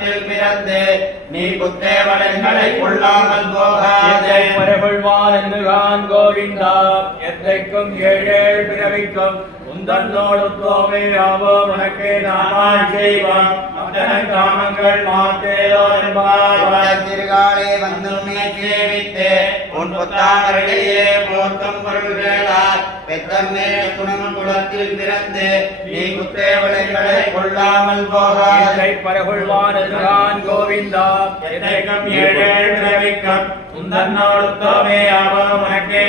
குலத்தில் பிறந்து நீ புத்தேவனங்களை கொள்ளாமல் போகாதே. பரகொள்வான் என்று கான் கோவிந்தா. எத்தைக்கும் ஏழேழு பிறவிக்கும் உந்தன்னோடு தோமே ஆவோ உனக்கே நானாய் செய்வான். காமங்கள் மாத்தேதோ என்பார் திருகாலே வந்து உன்னை சேவித்து. உன் புத்தாமரையே போற்றும் பொருள்களாய் பெத்தம்மே குணம் குலத்தில் பிறந்து நீ புத்தேவலங்களை கொள்ளாமல் போகாதே. பரகொள்வான் கோவிந்தா. எத்தைக்கும் ஏழேழ் பிறவிக்கும் உந்தன்னோடு தோமே ஆவோ உனக்கே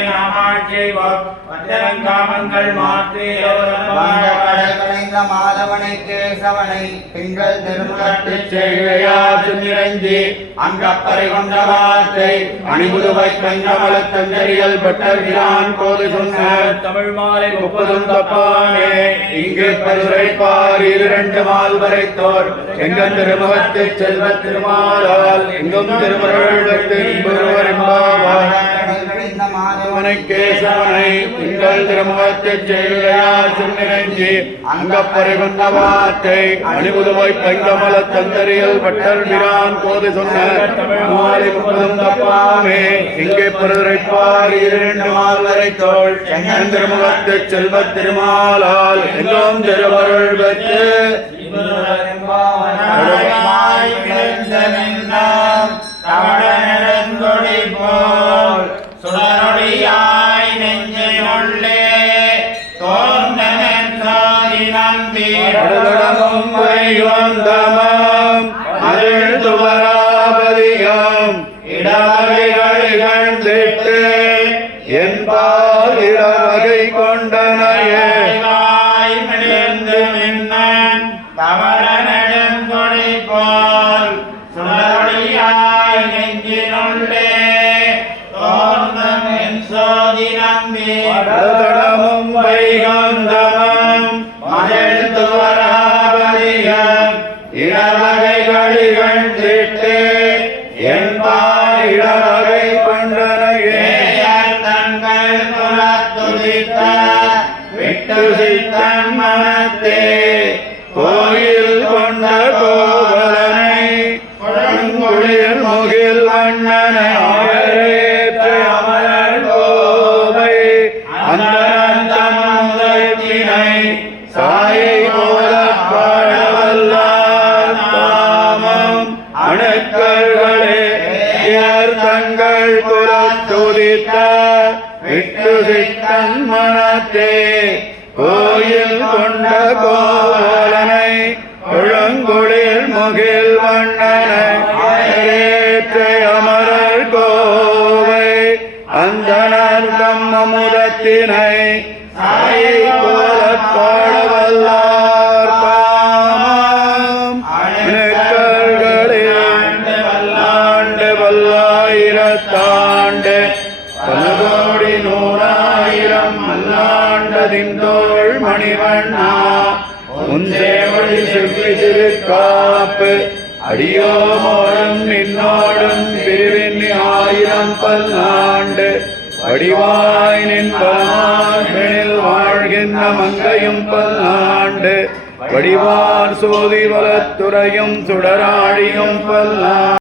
மாதவனை கேசவனை திங்கள் திருமுகத்து செய்கையாற்று நிறைஞ்சி அங்கப்பறை கொண்ட வார்த்தை அணிபுதுவை கங்கமல தந்தரியல் பட்டர்கிறான் போது சொன்ன தமிழ் மாலை முப்பதும் தப்பானே. இங்கு பரிசுரைப்பார் இரண்டு மால் வரைத்தோர். எங்கள் திருமுகத்து செல்வ திருமாலால் எங்கும் கடல் கடைந்த அவனை கேசவனை திங்கள் திருமுகத்து செய்கையால் நிறைஞ்சி அங்கப்பறை கொண்ட வார்த்தை. அணிபுதுவை பங்கமல தந்தரியல் பட்டர்கிறான் போது சொன்ன. மாலை முப்பதும் தப்பாமே. இங்கே பருதுரைப்பார் இரண்டு மால் வரைத்தோள் எங்கள் திருமுகத்து செல்வ திருமாலால். எங்கும் திருவருள் பெற்று. நம்பி படுதடமும் வைகுந்தமாம் அதில் துவராபதியாம் இடவகைகள் திட்டு என்பால் இடவகை கொண்டனையே. வாய் மிளிர்ந்து இடவகைகள் திட்டு என்பால் இடவகை கொண்டனையே தங்கள் குலத்துதித்த விட்டு சித்தன் மனத்தே. கோயில் கொண்ட கோவலனை குழங்குளிர் முகில் வண்ணனை அமரர் கோவை. அந்த சாயை தங்கள் குலத்துதித்த விட்டு சித்தன் மனத்தே. கோயில் கொண்ட கோவலனை குழங்குளிர் முகில் வண்ணனை அமரர் கோவை. அந்தனர் தம் அமுதத்தினை சாயை போல பாடவல்லா திருக்காப்பு அடியோமோடும் நின்னோடும் பிரிவின் ஆயிரம் பல்லாண்டு. வடிவாய் நின் வாழ்கின்ற மங்கையும் பல்லாண்டு. வடிவார் சோதி வளத்துறையும் சுடராழியும் பல்லாண்டு.